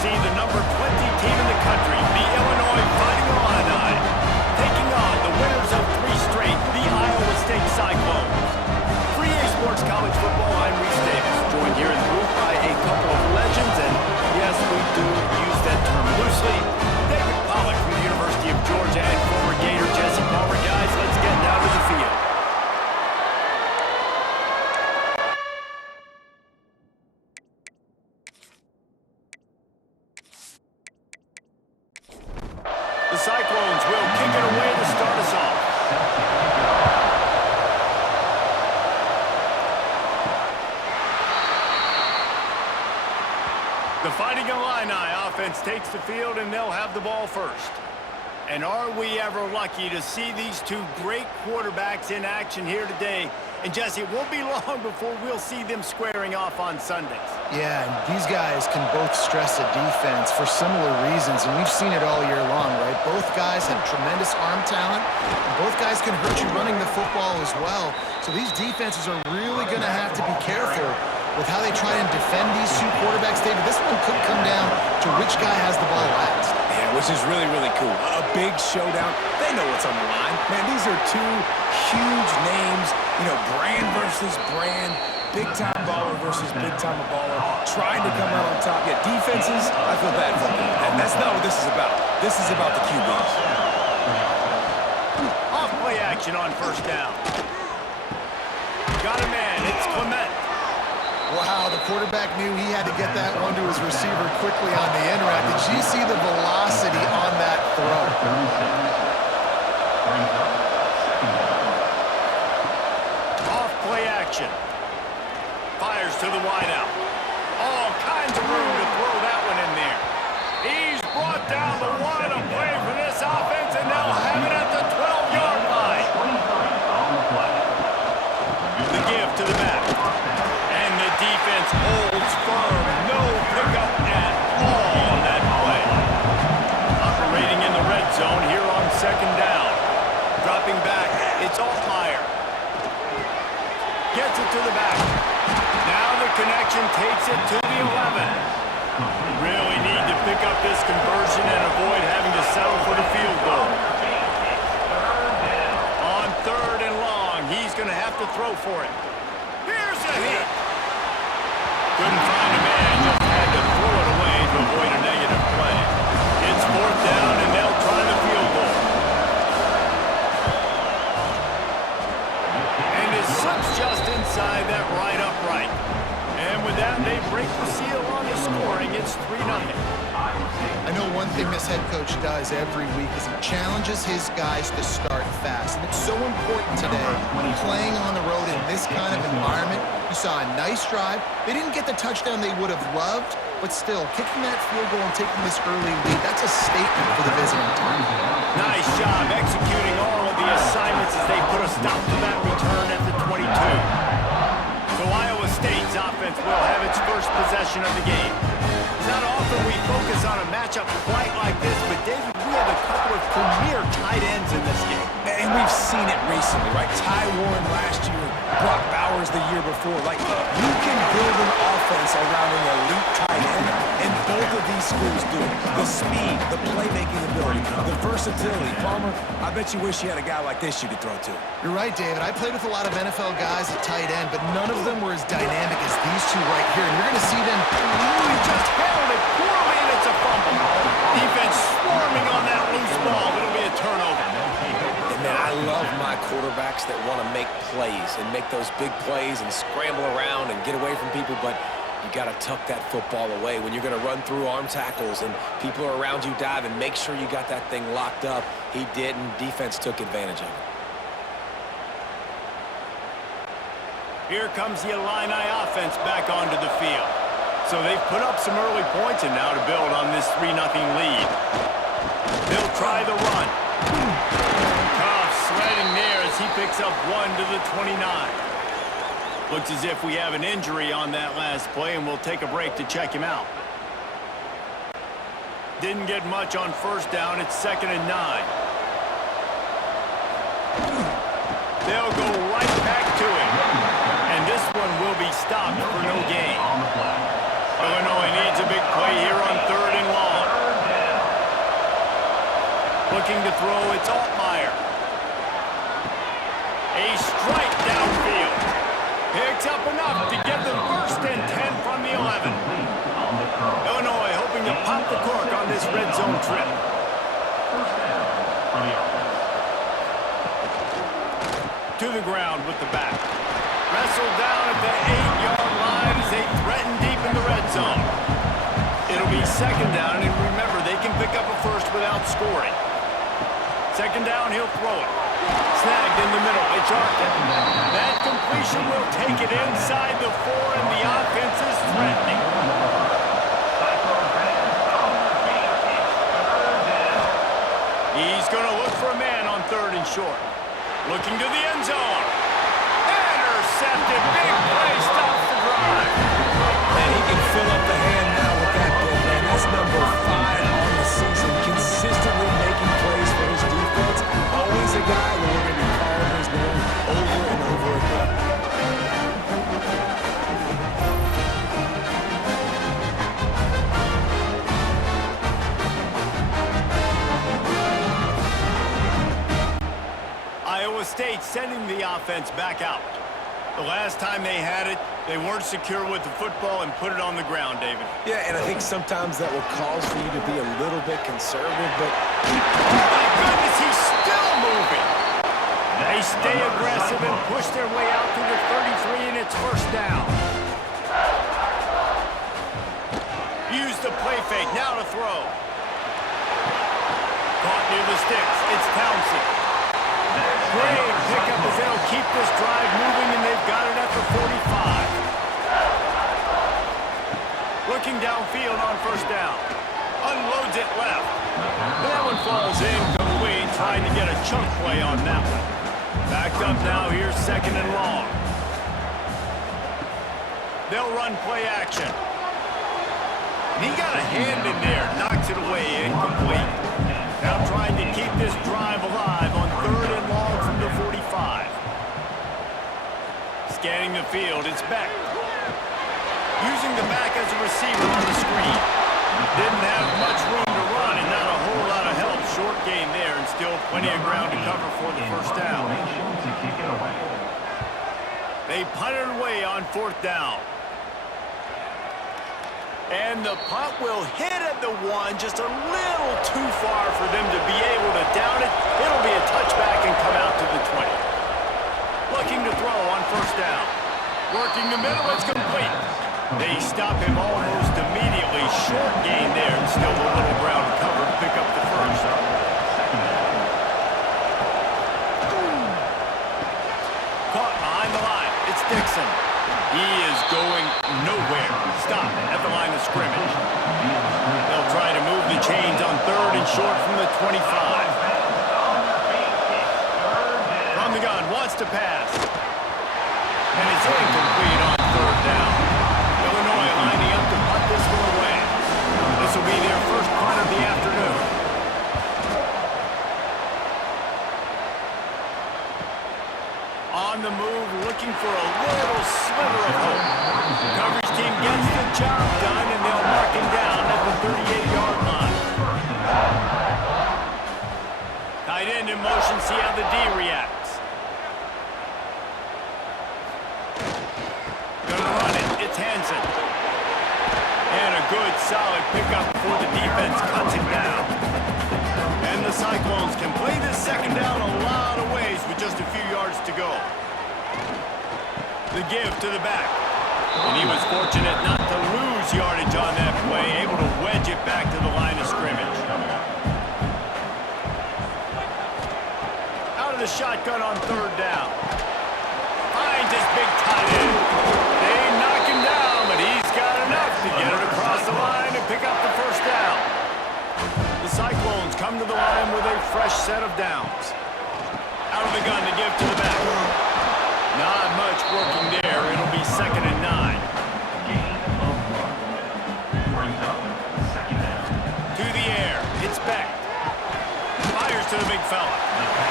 see the number 20 team in the country, the Illinois Fighting Illini, taking on the winners of 3 straight, the Iowa State Cyclones. For EA Sports College Football, I'm Reese Davis, joined here in the booth by a couple of legends, and yes, we do use that term loosely. David Pollack from the University of Georgia and former Gator Jesse Palmer. Guys, let's get down to the field. The Cyclones will kick it away to start us off. The Fighting Illini offense takes the field, and they'll have the ball first. And are we ever lucky to see these two great quarterbacks in action here today? And Jesse, it won't be long before we'll see them squaring off on Sundays. Yeah, and these guys can both stress a defense for similar reasons, and we've seen it all year long, right? Both guys have tremendous arm talent, and both guys can hurt you running the football as well. So these defenses are really going to have to be careful with how they try and defend these two quarterbacks. David, this one could come down to which guy has the ball last. Yeah, which is really, really cool. A big showdown. They know what's on the line. Man, these are two huge names. You know, brand versus brand. Big-time baller versus big-time baller. Trying to come out on top. Yeah, defenses, I feel bad for them. And that's not what this is about. This is about the QBs. Off play action on first down. Got a man. It's Clement. Wow, the quarterback knew he had to get that one to his receiver quickly on the end route. Did you see the velocity on that throw? Off play action. Fires to the wideout. All kinds of room to throw that one in there. He's brought down the one, a play for this offense, and they'll have it at the 12-yard line. The give to the back. And the defense holds firm. No pickup at all on that play. Operating in the red zone here on second down. Dropping back, it's Altmaier. Gets it to the back. Now the connection takes it to the 11. Really need to pick up this conversion and avoid having to settle for the field goal. On third and long, he's going to have to throw for it. Here's a hit. Couldn't find a man, just had to throw it away to avoid a negative play. It's fourth down, and they'll try the field goal. And it slips just inside that right upright. And with that, they break the seal on the scoring. It's 3-0. I know one thing this head coach does every week is he challenges his guys to start fast. And it's so important today when playing on the road in this kind of environment. You saw a nice drive. They didn't get the touchdown they would have loved, but still, kicking that field goal and taking this early lead, that's a statement for the visiting team. Nice job executing all of the assignments as they put a stop to that return at the 22. So Iowa State's offense will have its first possession of the game. It's not often we focus on a matchup quite like this, but David, we have a couple of premier tight ends in this game. And we've seen it recently, right? Ty Warren last year, Brock Bowers the year before. Like, you can build an offense around an elite tight end, and both of these schools do it. The speed, the playmaking ability, the versatility. Palmer, I bet you wish you had a guy like this you could throw to. You're right, David. I played with a lot of NFL guys at tight end, but none of them were as dynamic as these two right here. And you're going to see them. Ooh, he just held it poorly, and it's a fumble. Defense swarming on that loose ball. It'll be a turnover. And man, I love my quarterbacks that want to make plays and make those big plays and scramble around and get away from people, but you got to tuck that football away. When you're going to run through arm tackles and people are around you diving, make sure you got that thing locked up. He didn't. Defense took advantage of it. Here comes the Illini offense back onto the field. So they've put up some early points, and now to build on this 3-0 lead. They'll try the run. Goff sledding there as he picks up 1 to the 29. Looks as if we have an injury on that last play, and we'll take a break to check him out. Didn't get much on first down. It's 2nd and 9. They'll go right back to him. And this one will be stopped for no gain. Illinois needs a big play here on 3rd and long. Looking to throw, it's Altmaier. A strike downfield. Picks up enough to get them 1st and 10 from the 11. Illinois hoping to pop the cork on this red zone trip. To the ground with the back. Wrestled down at the 8-yard line as they threaten deep in the red zone. It'll be 2nd down, and remember, they can pick up a 1st without scoring. 2nd down, he'll throw it. Snagged in the middle. It's Arkin. That completion will take it inside the 4, and the offense is threatening. He's going to look for a man on 3rd and short. Looking to the end zone. Intercepted. Big play. Stops the drive. And he can fill up the hand now with that big man. That's number 5 on the season. Consistently making plays for his defense. Always a guy where we're going to be calling his name over and over again. Iowa State sending the offense back out. The last time they had it, they weren't secure with the football and put it on the ground, David. Yeah, and I think sometimes that will cause for you to be a little bit conservative, but... Oh, my goodness, he's still moving. They stay aggressive and push their way out to the 33, and it's 1st down. Use the play fake, now to throw. Caught near the sticks, it's Townsend. Great pickup as they'll keep this drive moving, and they've got it at the 45. Looking downfield on 1st down. Unloads it left. That one falls incomplete, trying to get a chunk play on that one. Backed up now, here's 2nd and long. They'll run play action. And he got a hand in there, knocks it away, incomplete. Now trying to keep this drive alive on 3rd and long from the 45. Scanning the field, it's Beck. Using the back as a receiver on the screen. Didn't have much room to run and not a whole lot of help. Short gain there and still plenty of ground to cover for the 1st down. They punted away on 4th down. And the punt will hit at the 1, just a little too far for them to be able to down it. It'll be a touchback and come out to the 20. Looking to throw on 1st down. Working the middle, it's complete. They stop him almost immediately. Short gain there and still a little ground to cover to pick up the 1st. Caught behind the line. It's Dixon. He is going nowhere. Stop at the line of scrimmage. They'll try to move the chains on 3rd and short from the 25. From the gun, wants to pass. And it's incomplete on 3rd down. Illinois lining up to punt this one away. This will be their 1st punt of the afternoon. On the move, looking for a little sliver of hope. Coverage team gets the job done, and they'll mark him down at the 38-yard line. Tight end in motion, see how the D reacts. Gonna run it, it's Hansen. And a good, solid pickup before the defense cuts him down. And the Cyclones can play this 2nd down a lot of ways with just a few yards to go. The give to the back. And he was fortunate not to lose yardage on that play, able to wedge it back to the line of scrimmage. Out of the shotgun on 3rd down. Finds his big tight end. They knock him down, but he's got enough to get it across the line and pick up the 1st down. The Cyclones come to the line with a fresh set of downs. Out of the gun to give to the back. Not much working there. It'll be 2nd and 9. To the air. It's Beck. Fires to the big fella.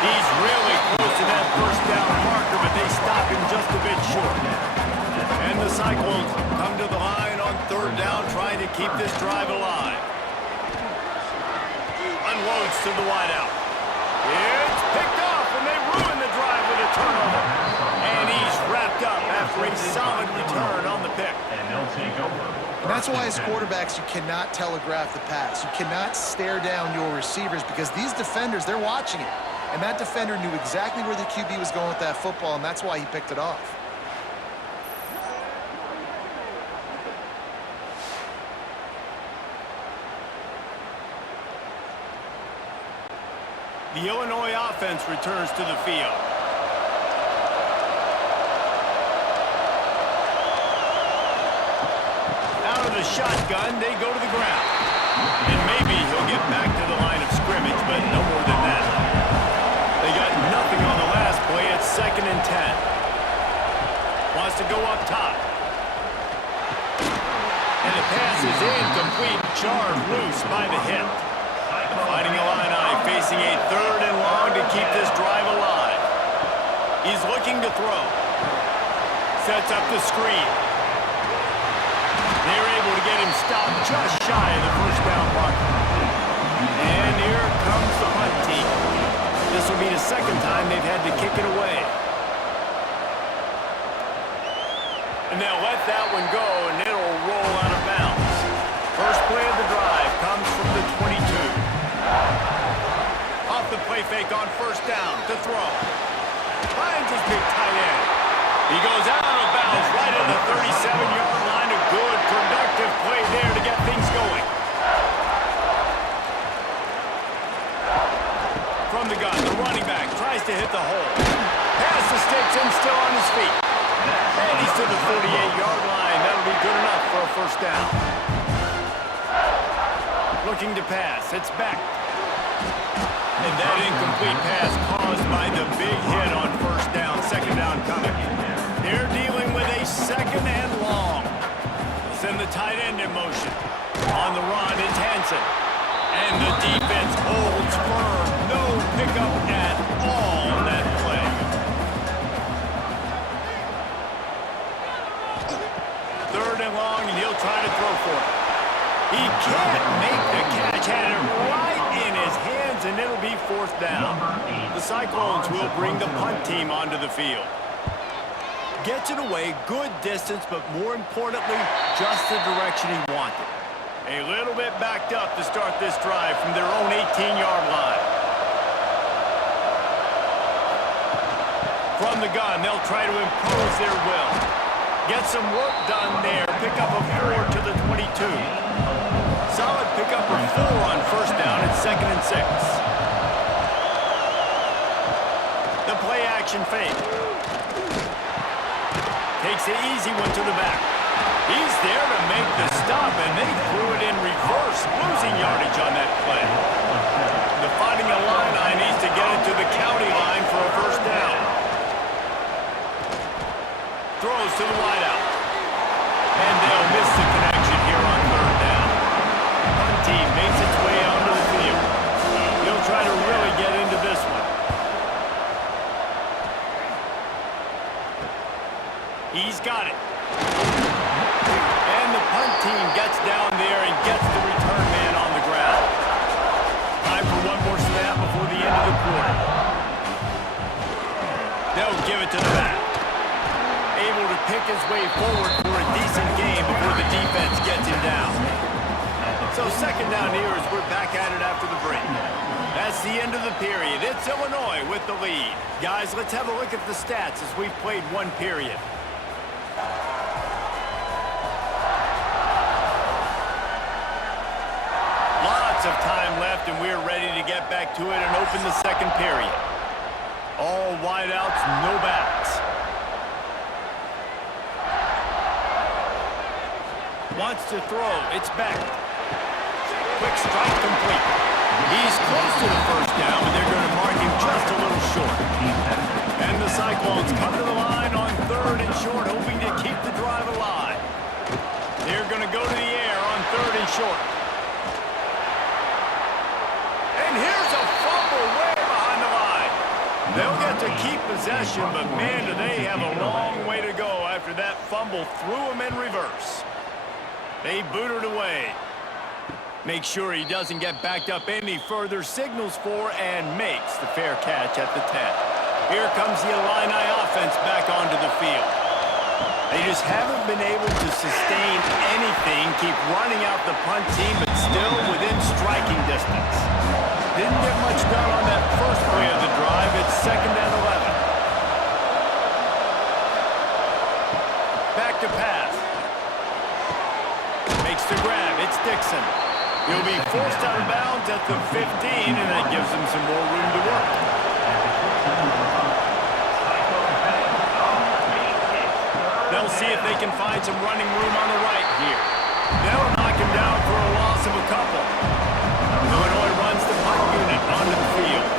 He's really close to that 1st down marker, but they stop him just a bit short. And the Cyclones come to the line on third down, trying to keep this drive alive. Unloads to the wideout. It's picked off, and they ruin the drive with a turnover. And he's wrapped up after a solid return on the pick. And they'll take over. And that's why as quarterbacks, you cannot telegraph the pass. You cannot stare down your receivers because these defenders, they're watching it. And that defender knew exactly where the QB was going with that football, and that's why he picked it off. The Illinois offense returns to the field. Out of the shotgun, they go to the ground. And maybe he'll get back to the line of scrimmage, but no more than that. They got nothing on the last play. It's 2nd and 10. Wants to go up top. And the pass is incomplete, jarred loose by the hit. The Fighting Illini facing a 3rd and long to keep this drive alive. He's looking to throw. Sets up the screen. They're able to get him stopped just shy of the first down marker. And here comes the punt team. This will be the 2nd time they've had to kick it away. And they'll let that one go, and it'll roll out of bounds. First play of the drive comes from the 22. Off the play fake on 1st down to throw. Finds his big tight end. He goes out of bounds right at the 37-yard line. A good, productive play there to get things going. From the gun, the running back tries to hit the hole. Pass to Stetson, still on his feet. And he's to the 48-yard line. That'll be good enough for a 1st down. Looking to pass. It's back. And that incomplete pass caused by the big hit on 1st down. 2nd down coming. They're dealing with a 2nd and long. Send the tight end in motion. On the run, it's Hansen. And the defense holds firm. No pickup at all on that play. Third and long, and he'll try to throw for it. He can't make the catch. Had it right in his hands, and it'll be 4th down. The Cyclones will bring the punt team onto the field. Gets it away, good distance, but more importantly, just the direction he wanted. A little bit backed up to start this drive from their own 18-yard line. From the gun, they'll try to impose their will. Get some work done there. Pick up a 4 to the 22. Solid pickup of 4 on 1st down. It's 2nd and 6. The play action fake. Takes the easy one to the back. He's there to make the stop, and they threw it in reverse, losing yardage on that play. The Fighting Illini needs to get it to the county line for a 1st down. Throws to the wideout. And they'll miss the connection here on 3rd down. Punt team makes its way onto the field. He'll try to really get into this one. He's got it. And the punt team gets down there and gets the return man on the ground. Time for one more snap before the end of the quarter. They'll give it to the back. Able to pick his way forward for a decent game before the defense gets him down. So 2nd down here as we're back at it after the break. That's the end of the period. It's Illinois with the lead. Guys, let's have a look at the stats as we've played one period. Lots of time left, and we're ready to get back to it and open the 2nd period. All wideouts, no backs. Wants to throw. It's back. Quick strike complete. He's close to the 1st down, but they're going to mark him just a little short. And the Cyclones come to the line on 3rd and short, hoping to keep the drive alive. They're going to go to the air on 3rd and short. And here's a fumble way behind the line. They'll get to keep the possession, but man, do they have a long way to go after that fumble threw him in reverse. They boot it away. Make sure he doesn't get backed up any further, signals for and makes the fair catch at the 10. Here comes the Illini offense back onto the field. They just haven't been able to sustain anything, keep running out the punt team, but still within striking distance. Didn't get much done on that first play of the drive. It's 2nd and 11. Back to pass. Makes the grab. It's Dixon. He'll be forced out of bounds at the 15, and that gives him some more room to work. They'll see if they can find some running room on the right here. They'll knock him down for a loss of a couple. Illinois runs the punt unit onto the field.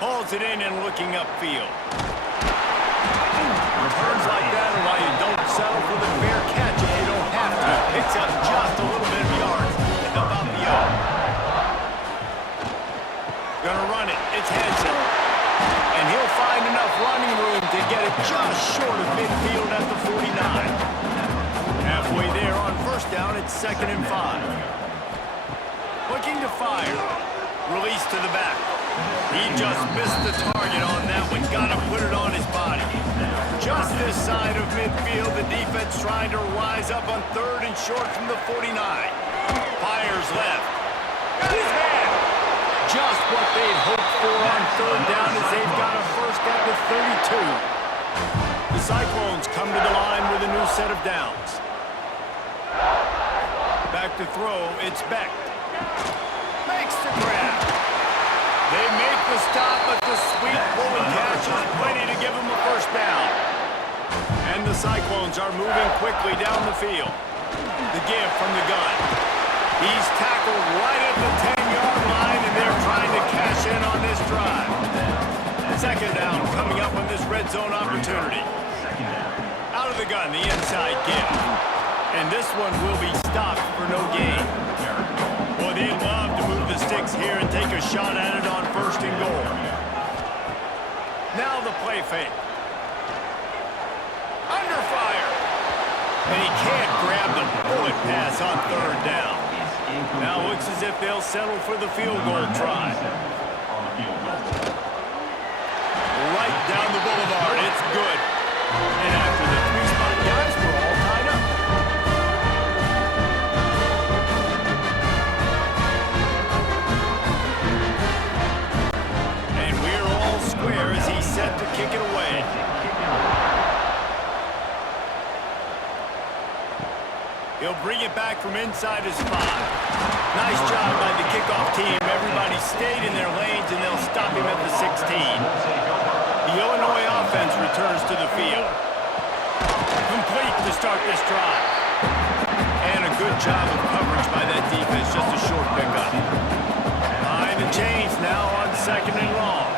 Hauls it in and looking upfield. Turns like that are why you don't settle for the fair catch if you don't have to. Picks up just a little bit of yards to help out the yard. Gonna run it. It's Hansen. And he'll find enough running room to get it just short of midfield at the 49. Halfway there on first down, it's 2nd and 5. Looking to fire. Release to the back. He just missed the target on that one. Gotta put it on his body. Just this side of midfield, the defense trying to rise up on 3rd and short from the 49. Fires left. Got his man. Just what they'd hoped for on 3rd down as they've got a first at the 32. The Cyclones come to the line with a new set of downs. Back to throw, it's Beck. Makes the grab. They make the stop, but the sweet pulling catch is plenty to give them a first down. And the Cyclones are moving quickly down the field. The give from the gun. He's tackled right at the 10-yard line, and they're trying to cash in on this drive. 2nd down coming up on this red zone opportunity. Out of the gun, the inside give. And this one will be stopped for no gain. Boy, they'd love to move the sticks here and take a shot at it on 1st and goal. Now the play fake. Under fire. And he can't grab the bullet pass on 3rd down. Now looks as if they'll settle for the field goal try. Right down the boulevard. It's good. And after the 3-spot guys, we're all tied up. And we're all square as he's set to kick it away. He'll bring it back from inside his 5. Nice job by the kickoff team. Everybody stayed in their lanes, and they'll stop him at the 16. The Illinois offense returns to the field. Complete to start this drive. And a good job of coverage by that defense. Just a short pickup. Behind the chains now on 2nd and long.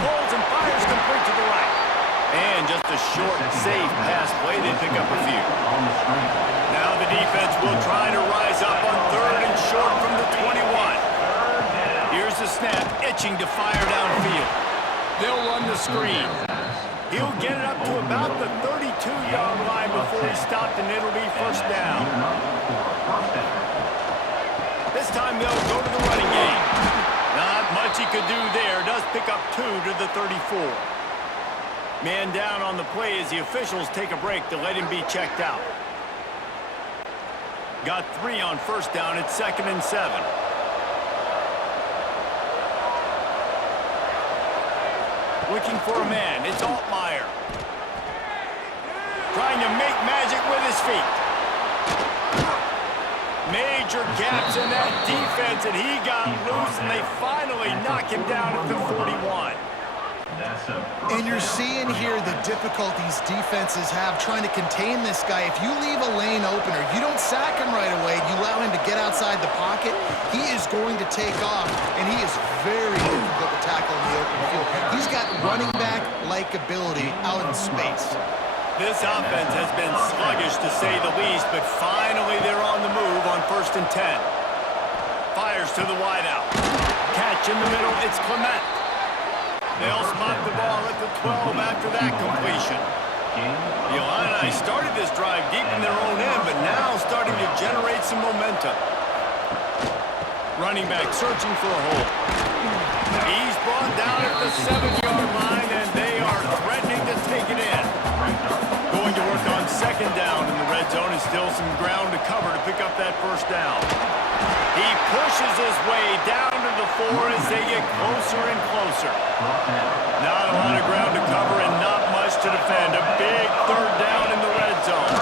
Pulls and fires complete to the right. And just a short, safe pass play. They pick up a few. Now the defense will try to rise up on 3rd and short from the 21. Here's the snap, itching to fire downfield. They'll run the screen. He'll get it up to about the 32-yard line before he's stopped, and it'll be first down. This time they'll go to the running game. Not much he could do there. Does pick up 2 to the 34. Man down on the play as the officials take a break to let him be checked out. Got 3 on first down. It's 2nd and 7. Looking for a man. It's Altmaier. Trying to make magic with his feet. Major gaps in that defense, and he got loose, and they finally knock him down at the 41. And you're seeing here the difficulties defenses have trying to contain this guy. If you leave a lane open or you don't sack him right away, you allow him to get outside the pocket, he is going to take off, and he is very difficult to tackle in the open field. He's got running back-like ability out in space. This offense has been sluggish, to say the least, but finally they're on the move and 10. Fires to the wideout. Catch in the middle, it's Clement. They'll spot the ball at the 12 after that completion. The Illini started this drive deep in their own end, but now starting to generate some momentum. Running back searching for a hole. He's brought down at the 7-yard line, and they are threatening to take it in. Going to work on second down in the red zone, and still some ground to cover to pick up that first down. He pushes his way down to the 4 as they get closer and closer. Not a lot of ground to cover and not much to defend. A big third down in the red zone.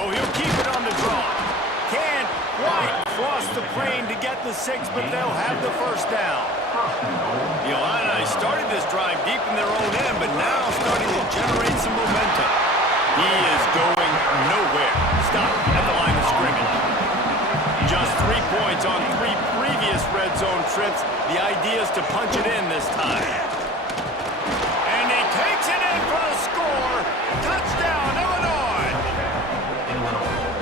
Oh, he'll keep it on the draw. Can't quite cross the plane to get the 6, but they'll have the first down. The Illini started this drive deep in their own end, but now starting to generate some momentum. He is going nowhere. Stop at the line of scrimmage. Just 3 points on 3 previous red zone trips. The idea is to punch it in this time. And he takes it in for the score. Touchdown, Illinois!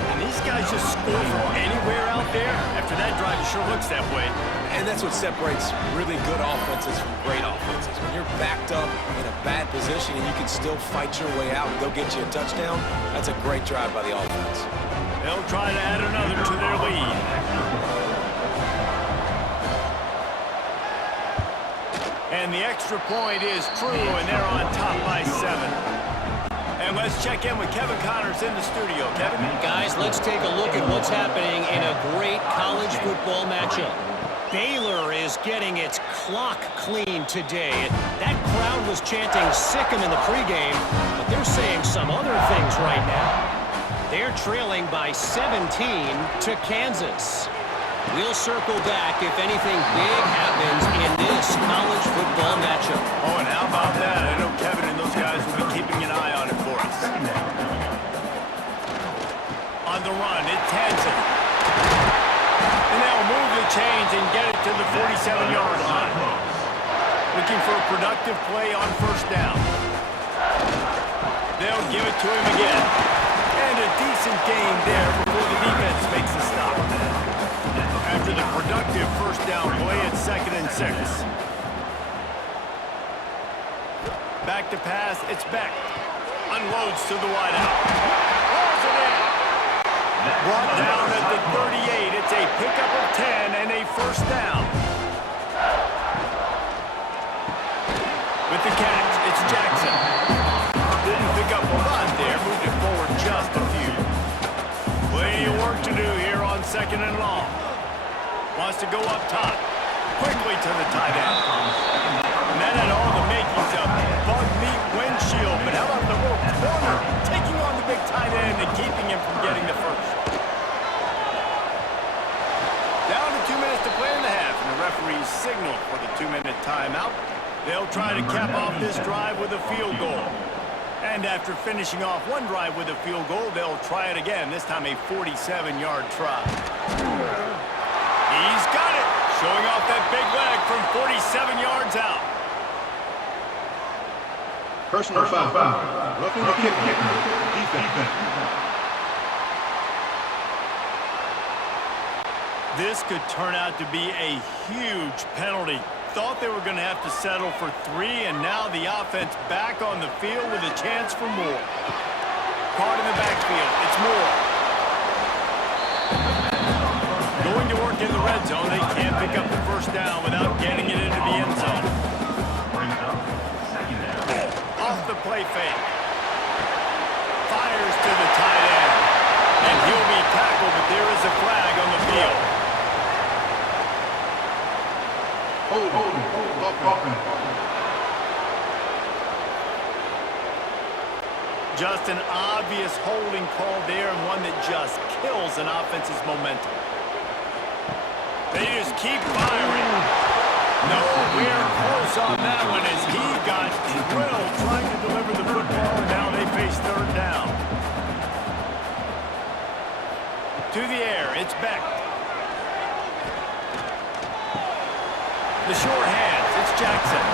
And these guys just score from anywhere out there. After that drive, it sure looks that way. And that's what separates really good offenses from great offenses. When you're backed up in a bad position and you can still fight your way out and go get you a touchdown, that's a great drive by the offense. They'll try to add another to their lead. And the extra point is true, and they're on top by 7. And let's check in with Kevin Connors in the studio. Kevin? Guys, let's take a look at what's happening in a great college football matchup. Baylor is getting its clock clean today. That crowd was chanting "sick 'em" in the pregame, but they're saying some other things right now. They're trailing by 17 to Kansas. We'll circle back if anything big happens in this college football matchup. Oh, and how about that? I know Kevin and those guys will be keeping an eye on it for us. On the run, it's Hansen. And they'll move the chains and get it to the 47-yard line. Looking for a productive play on first down. They'll give it to him again. And a decent gain there before the defense makes a stop. After the productive first down play, it's 2nd and 6. Back to pass, it's Beck. Unloads to the wideout. Rolls it in. Brought down at the 38. It's a pickup of 10 and a first down. With the catch, it's Jackson. Didn't pick up a lot there, moved it forward just a few. Plenty of work to do here on 2nd and long. Wants to go up top. Quickly to the tight end. And that had all the makings of bug meat windshield. But how about the little corner taking on the big tight end and keeping him from getting the first? Down to 2 minutes to play in the half. And the referees signal for the 2-minute timeout. They'll try to cap off this drive with a field goal. And after finishing off one drive with a field goal, they'll try it again, this time a 47-yard try. He's got it, showing off that big leg from 47 yards out. Personal foul. Roughing the kick. Defense. This could turn out to be a huge penalty. Thought they were going to have to settle for 3, and now the offense back on the field with a chance for more. Caught in the backfield. It's Moore. Going to work in the red zone. They can't pick up the first down without getting it into the end zone. Off the play fake. Fires to the tight end. And he'll be tackled, but there is a flag on the field. Just an obvious holding call there, and one that just kills an offense's momentum. They just keep firing. Nowhere close on that one as he got drilled trying to deliver the football, and now they face third down. To the air, it's Beck. The short hands, it's Jackson.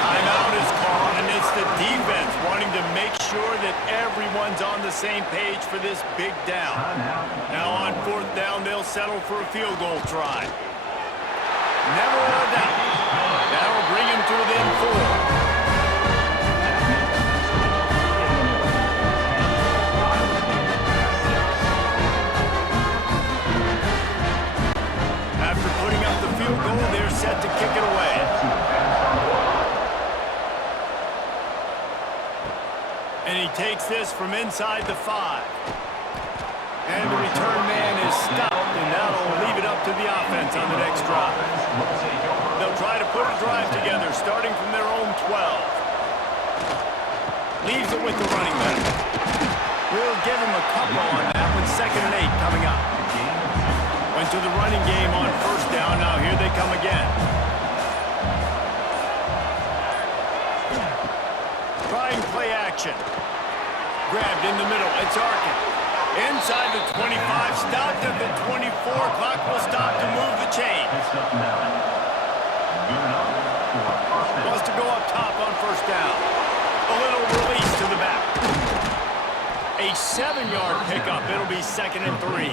Timeout is called, and it's the defense wanting to make sure that everyone's on the same page for this big down. Now on 4th down, they'll settle for a field goal try. Never a doubt. That'll bring him to within 4. After putting up the field goal, they're set to kick it away. And he takes this from inside the 5. And the return man is stopped, and that'll leave it up to the offense on the next drive. They'll try to put a drive together, starting from their own 12. Leaves it with the running back. We'll give him a couple on that one. 2nd and 8 coming up. Went to the running game on 1st down. Now here they come again. Trying play action. Grabbed in the middle. It's Arkin. Inside the 25. Stopped at the 24. Clock will stop to move the chain. Wants to go up top on 1st down. A little release to the back. A 7-yard pickup. It'll be 2nd and 3.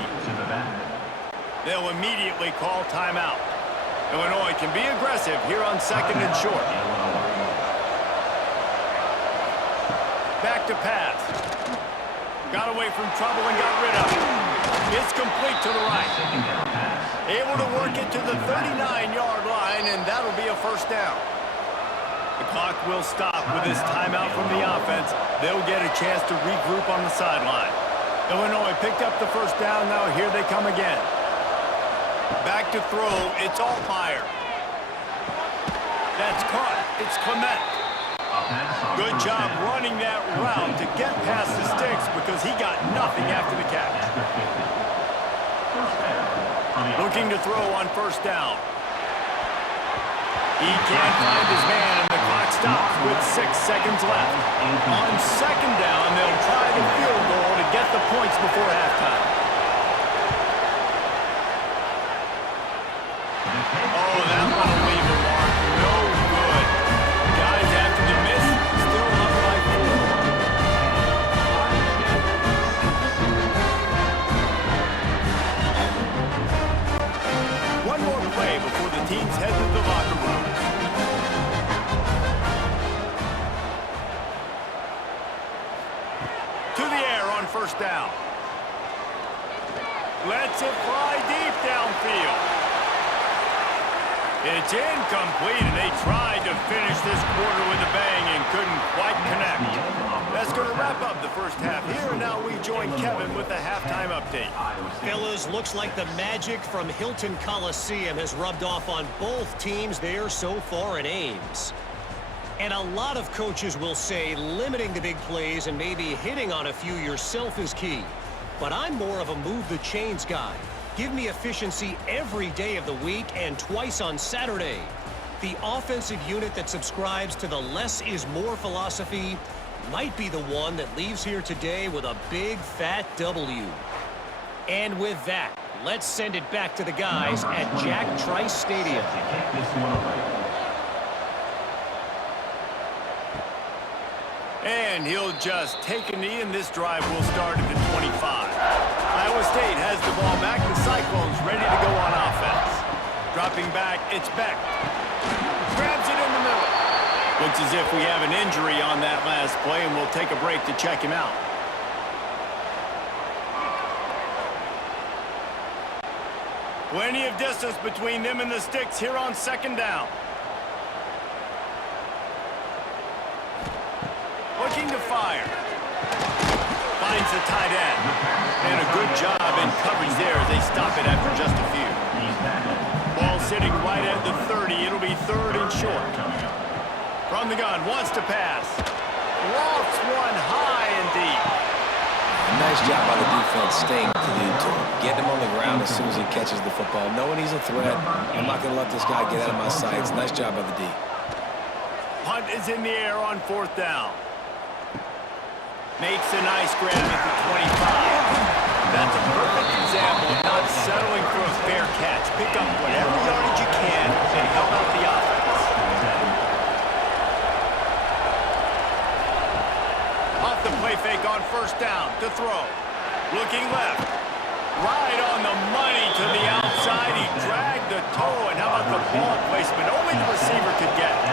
They'll immediately call timeout. Illinois can be aggressive here on 2nd and short. Back to pass. Got away from trouble and got rid of it. It's complete to the right. Able to work it to the 39-yard line, and that'll be a 1st down. The clock will stop with this timeout from the offense. They'll get a chance to regroup on the sideline. Illinois picked up the 1st down. Now here they come again. Back to throw. It's Altmaier. That's caught. It's Clement. Good job running that route to get past the sticks because he got nothing after the catch. Looking to throw on 1st down. He can't find his man, and the clock stops with 6 seconds left. On 2nd down, they'll try the field goal to get the points before halftime. Oh, that one will leave a mark. No good. Guys, after the miss, still up by 4. One more play before the teams head to the locker room. To the air on 1st down. Lets it fly deep downfield. It's incomplete, and they tried to finish this quarter with a bang and couldn't quite connect. That's going to wrap up the 1st half here, and now we join Kevin with the halftime update. Fellas, looks like the magic from Hilton Coliseum has rubbed off on both teams there so far in Ames. And a lot of coaches will say limiting the big plays and maybe hitting on a few yourself is key. But I'm more of a move the chains guy. Give me efficiency every day of the week and twice on Saturday. The offensive unit that subscribes to the less is more philosophy might be the one that leaves here today with a big fat W. And with that, let's send it back to the guys at Jack Trice Stadium. And he'll just take a knee, and this drive will start at the 25. Iowa State has the ball back. The Cyclones ready to go on offense. Dropping back, it's Beck. Grabs it in the middle. Looks as if we have an injury on that last play, and we'll take a break to check him out. Plenty of distance between them and the sticks here on 2nd down. Looking to fire. Finds the tight end. And a good job in coverage there as they stop it after just a few. Ball sitting right at the 30. It'll be 3rd and short. From the gun, wants to pass. Lofts one high and deep. Nice job by the defense staying glued to him. Getting him on the ground as soon as he catches the football. Knowing he's a threat. I'm not going to let this guy get out of my sights. Nice job by the D. Punt is in the air on 4th down. Makes a nice grab at the 25. That's a perfect example of not settling for a fair catch. Pick up whatever yardage you can and help out the offense. Off the play fake on first down to throw. Looking left. Right on the money to the outside. He dragged the toe, and how about the ball placement? Only the receiver could get it.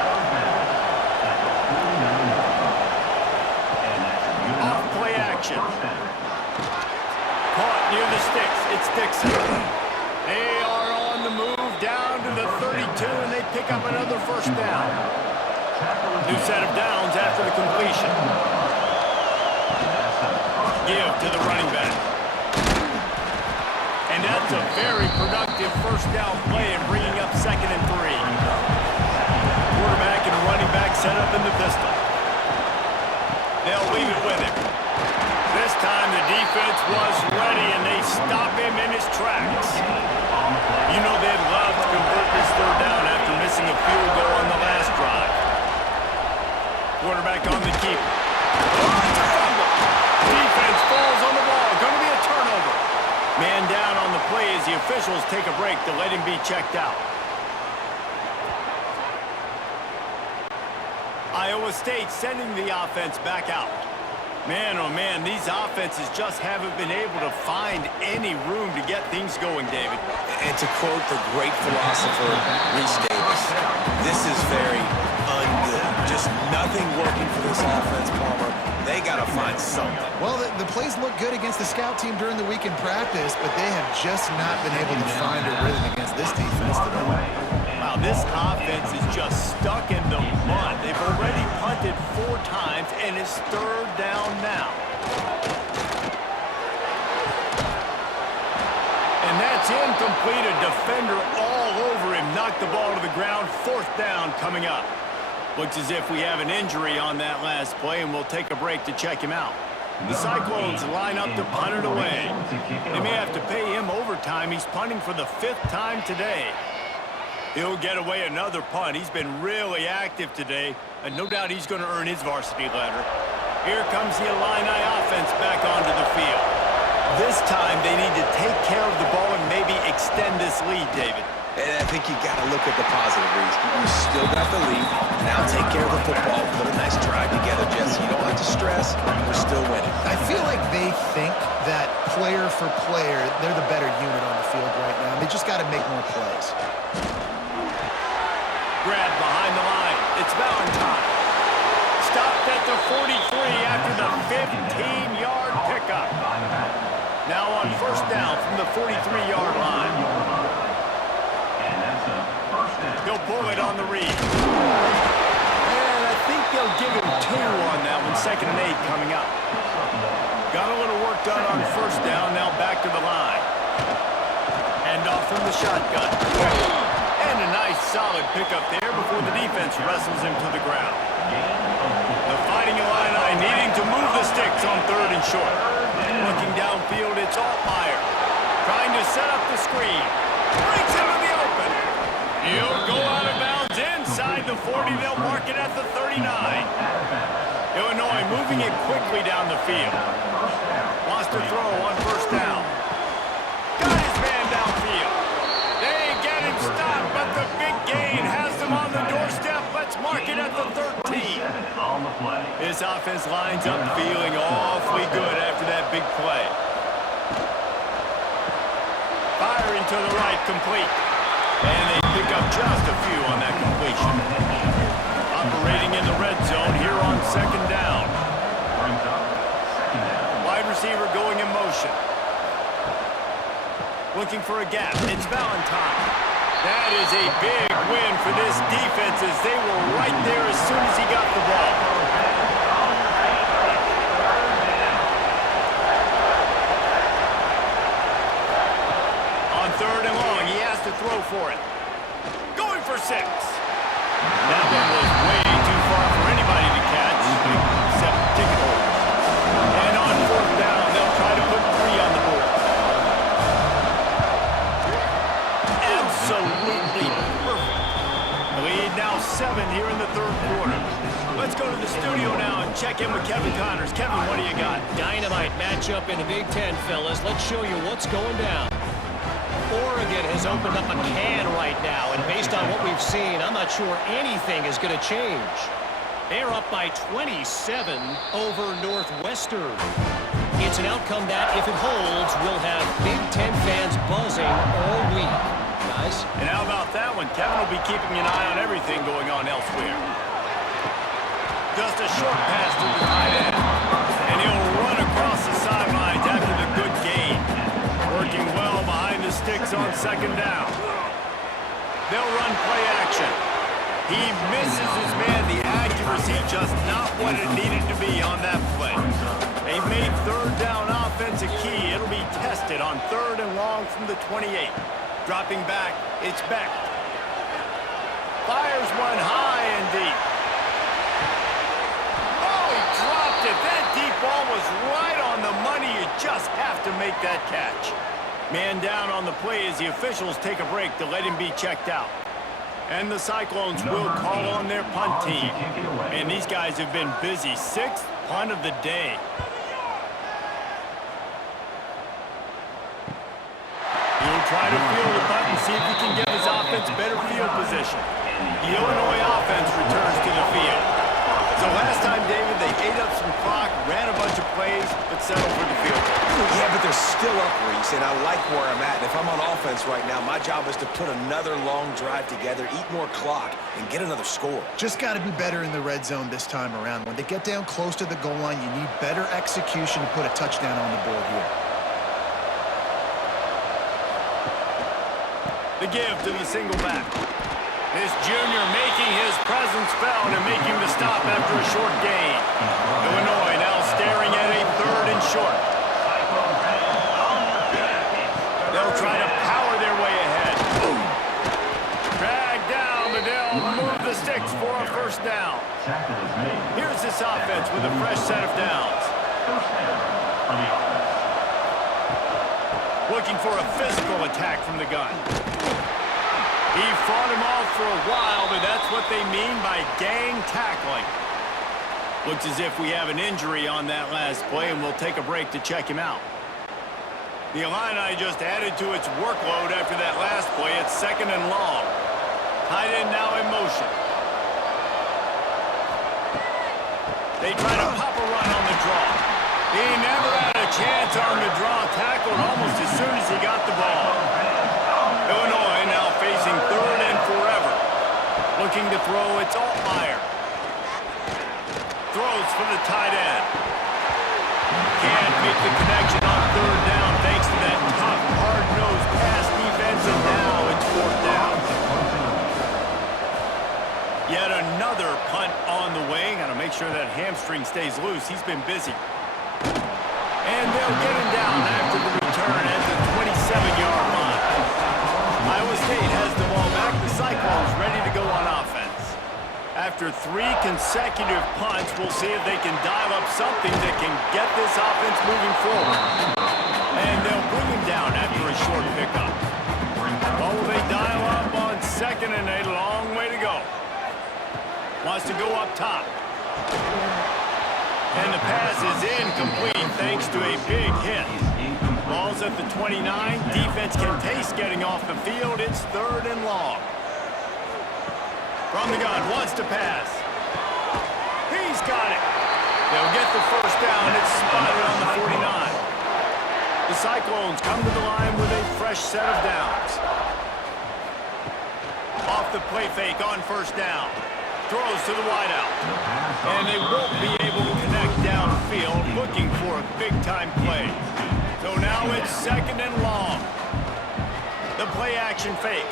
Off play action. Caught near the sticks. It's Dixon. They are on the move down to the 32, and they pick up another first down. New set of downs after the completion. Give to the running back. And that's a very productive first down play and bringing up 2nd and 3. Quarterback and running back set up in the pistol. They'll leave it with him. This time the defense was ready and they stop him in his tracks. You know they'd love to convert this 3rd down after missing a field goal on the last drive. Quarterback on the keeper. Oh, it's a fumble. Defense falls on the ball. Going to be a turnover. Man down on the play as the officials take a break to let him be checked out. Iowa State sending the offense back out. Man, oh man, these offenses just haven't been able to find any room to get things going, David. And to quote the great philosopher, Reese Davis, this is very ungood. Just nothing working for this offense, Palmer. They got to find something. Well, the plays look good against the scout team during the week in practice, but they have just not been able to find a rhythm against this defense today. Wow, this offense is just stuck in the mud. They've already punted 4 times, and it's 3rd down now. And that's incomplete. A defender all over him. Knocked the ball to the ground. 4th down coming up. Looks as if we have an injury on that last play, and we'll take a break to check him out. The Cyclones line up to punt it away. They may have to pay him overtime. He's punting for the 5th time today. He'll get away another punt. He's been really active today, and no doubt he's going to earn his varsity letter. Here comes the Illini offense back onto the field. This time they need to take care of the ball and maybe extend this lead, David. And I think you got to look at the positive, Reese. You still got the lead. Now take care of the football. Put a nice drive together, Jesse. You don't have to stress. We're still winning. I feel like they think that player for player, they're the better unit on the field right now. They just got to make more plays. Grab behind the line. It's Valentine. Stopped at the 43 after the 15-yard pickup. Now on first down from the 43-yard line. He'll pull it on the read. And I think they'll give him 2 on that one. 2nd and 8 coming up. Got a little work done on first down. Now back to the line. Hand off from the shotgun. And a nice solid pickup there before the defense wrestles him to the ground. The Fighting Illini needing to move the sticks on 3rd and short. Looking downfield, it's Altmaier. Trying to set up the screen. Breaks into the open. He'll go out of bounds inside the 40. They'll mark it at the 39. Illinois moving it quickly down the field. Wants to throw on first down. Got his man downfield. They get him stopped, but the big gain has them on the doorstep. Let's mark it at the 13. This offense lines up feeling awfully good after that big play. Firing to the right, complete. And they pick up just a few on that completion. Operating in the red zone here on 2nd down. Wide receiver going in motion. Looking for a gap. It's Valentine. That is a big win for this defense as they were right there as soon as he got the ball. On 3rd and long, he has to throw for it. Going for 6. That one was way too far for anybody to catch, except ticket holders. And on 4th down, they'll try to put 3 on the board. Absolutely perfect. The lead now 7 here in the 3rd quarter. Let's go to the studio now and check in with Kevin Connors. Kevin, what do you got? Dynamite matchup in the Big Ten, fellas. Let's show you what's going down. Oregon has opened up a can right now, and based on what we've seen, I'm not sure anything is going to change. They're up by 27 over Northwestern. It's an outcome that, if it holds, will have Big Ten fans buzzing all week. Guys? And how about that one? Kevin will be keeping an eye on everything going on elsewhere. Just a short pass to the tight end. And he'll run across the sidelines after the good gain. Working well behind the sticks on second down. They'll run play action. He misses his man. The accuracy just not what it needed to be on that play. They've made third down offense a key. It'll be tested on 3rd and long from the 28. Dropping back, it's Beck. Fires one high and deep. Oh, he dropped it. That deep ball was right on the money. You just have to make that catch. Man down on the play as the officials take a break to let him be checked out. And the Cyclones will call on their punt team. And these guys have been busy. 6th punt of the day. He'll try to field the punt and see if he can give his offense better field position. The Illinois offense returns to the field. So last time, David, they ate up some clock, ran a bunch of plays, but settled for the field goal. Yeah, but they're still up, Reese, and I like where I'm at. And if I'm on offense right now, my job is to put another long drive together, eat more clock, and get another score. Just got to be better in the red zone this time around. When they get down close to the goal line, you need better execution to put a touchdown on the board here. The give to the single back. This junior making his presence felt and making the stop after a short gain. Illinois now staring at a 3rd and short. They'll try to power their way ahead. Drag down, but they'll move the sticks for a 1st down. Here's this offense with a fresh set of downs. Looking for a physical attack from the gun. He fought him off for a while, but that's what they mean by gang tackling. Looks as if we have an injury on that last play, and we'll take a break to check him out. The Illini just added to its workload after that last play. It's 2nd and long. Tight end now in motion. They try to pop a run on the draw. He never had a chance on the draw, tackled almost as soon as he got the ball. Illinois now facing 3rd and forever. Looking to throw, it's Altmaier. Throws for the tight end. Can't make the connection on 3rd down thanks to that tough, hard-nosed pass defense, and now it's 4th down. Yet another punt on the way. Got to make sure that hamstring stays loose. He's been busy. And they'll get him down after the return at the 27-yard line. Iowa State has the ball back. The Cyclones ready to go on offense. After 3 consecutive punts, we'll see if they can dial up something that can get this offense moving forward. And they'll bring him down after a short pickup. Oh, they dial up on 2nd and a long way to go. Wants to go up top. And the pass is incomplete thanks to a big hit. Ball's at the 29. Defense can taste getting off the field. It's 3rd and long. From the gun, wants to pass. He's got it. They'll get the 1st down. It's spotted on the 49. The Cyclones come to the line with a fresh set of downs. Off the play fake on 1st down. Throws to the wideout. And they won't be able to connect downfield, looking for a big-time play. So now it's 2nd and long. The play-action fake.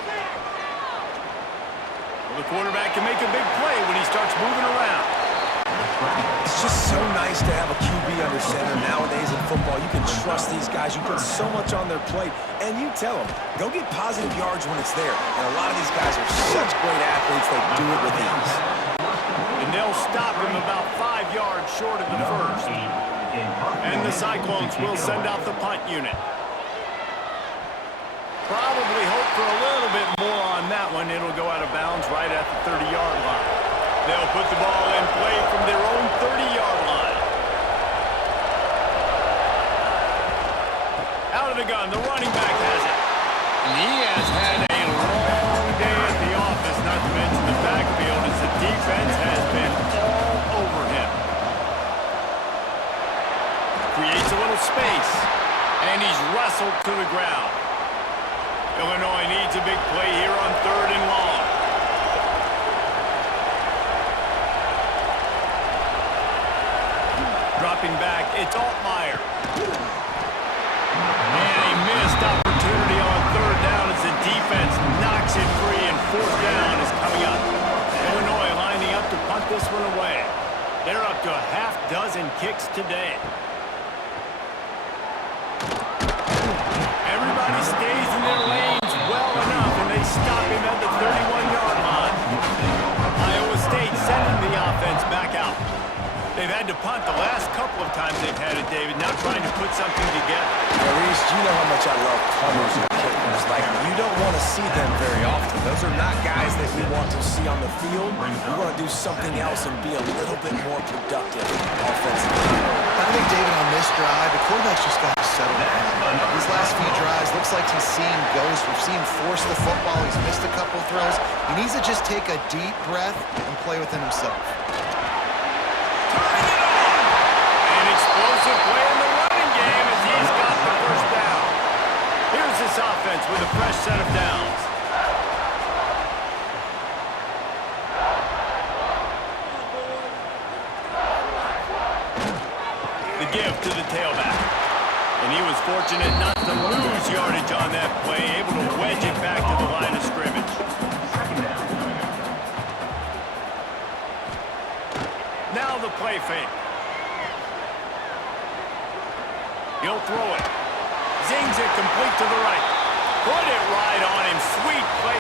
Well, the quarterback can make a big play when he starts moving around. It's just so nice to have a QB under center nowadays in football. You can trust these guys. You put so much on their plate, and you tell them, go get positive yards when it's there. And a lot of these guys are such great athletes, they do it with ease. And they'll stop him about 5 yards short of the 1st. And the Cyclones will send out the punt unit. Probably hope for a little bit more on that one. It'll go out of bounds right at the 30-yard line. They'll put the ball in play from their own 30-yard line. Out of the gun, the running back has it. And he has had a long day at the office, not to mention the backfield, as the defense has been all And he's wrestled to the ground. Illinois needs a big play here on 3rd and long. Dropping back, it's Altmaier. And a missed opportunity on 3rd down as the defense knocks it free, and 4th down is coming up. Illinois lining up to punt this one away. They're up to a half dozen kicks today. Everybody stays in their lanes well enough, and they stop him at the 31-yard line. Iowa State sending the offense back out. They've had to punt the last couple of times they've had it, David, now trying to put something together. Reese, you know how much I love punters and kickers. Like, you don't want to see them very often. Those are not guys that we want to see on the field. We want to do something else and be a little bit more productive offensively. I think, David, on this drive, the quarterback's just got to settle down. These last few drives, looks like he's seeing ghosts. We've seen him force the football. He's missed a couple throws. He needs to just take a deep breath and play within himself. Turning it on! An explosive play in the running game as he's got the 1st down. Here's this offense with a fresh set of downs. The give to the tailback. And he was fortunate not to lose yardage on that play, able to wedge it back to the line of scrimmage. Now the play fake. He'll throw it. Zings it complete to the right. Put it right on him. Sweet play